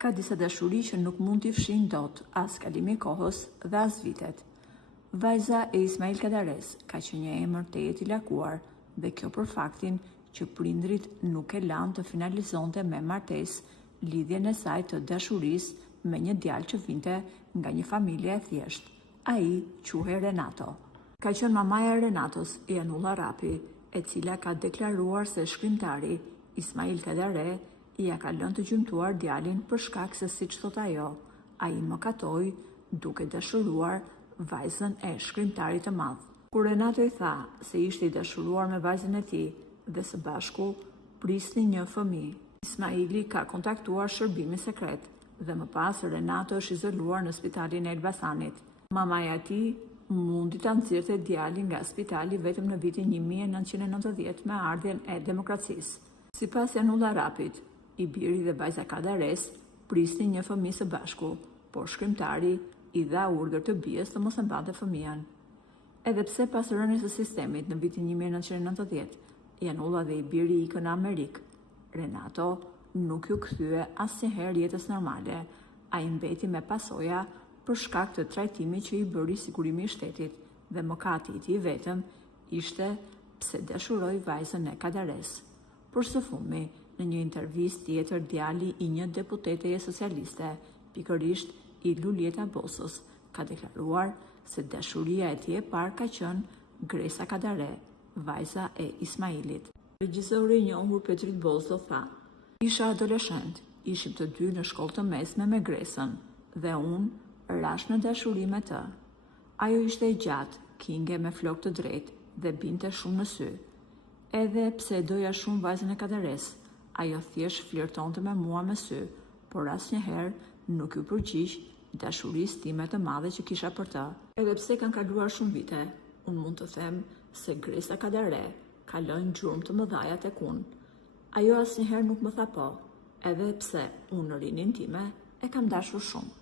Ka disa dashuri që nuk mund t'i fshin dot as kalimi i kohës dhe as vitet. Vajza e Ismail Kadares ka qenë një emër tejet i lakuar dhe kjo për faktin që prindrit nuk e lanë të finalizonte me martesë lidhjen e saj të dashurisë me një djalë që vinte nga një familje e thjeshtë. Ai quhej Renato. Ka qenë mamaja e Renatos, Janulla Rapi, e cila ka deklaruar se shkrimtari Ismail Kadare ja ka lënë të gjymtuar djalin për shkak se, siç thot ajo, ai mëkatoi duke dashuruar vajzën e shkrimtarit të madh. Kur Renato i tha se ishte i dashuruar me vajzën e tij dhe së bashku prisnin një fëmijë, Ismaili ka kontaktuar shërbimin sekret dhe më pas Renato është izoluar në spitalin e Elbasanit. Mamaja e tij mundi ta nxirrte djalin nga spitali vetëm në vitin 1990 me ardhjen e demokracisë. Sipas Janulla Rapit, i biri dhe vajza Kadares prisnin një fëmijë së bashku, por shkrimtari i dha urdhër të bijës të mos e mbante fëmijën. Edhe pse pas rënies së sistemit në vitin 1990, Janulla dhe i biri ikën në Amerikë, Renato nuk ju kthye asnjëherë jetës normale. Ai mbeti me pasoja për shkak të trajtimit që i bëri sigurimi i shtetit dhe mëkati i tij vetëm ishte pse dashuroi vajzën e Kadares. Por së fundmi, në një intervistë tjetër, djali i një deputeteje socialiste, pikërisht i Lulieta Bosës, ka deklaruar se dashuria e tij e parë ka qenë Gresa Kadare, vajza e Ismailit. Regjisori i njohur Petrit Bozo tha: "Isha adoleshent, ishim të dy në shkollë të mesme me Gresën dhe unë rash në dashuri me të. Ajo ishte e gjatë, kinge me flokë të drejtë dhe binte shumë në sy. Edhe pse doja shumë vajzën e Kadares, ajo thjesht flirtonte me mua me sy, por asnjëherë nuk ju përgjigj dashurisë time të madhe që kisha për të. Edhe pse kanë kaluar shumë vite, unë mund të them se Gresa Kadare ka lënë gjurmë të mëdhaja tek unë. Ajo asnjëherë nuk më tha po, edhe pse unë në rinin time e kam dashur shumë."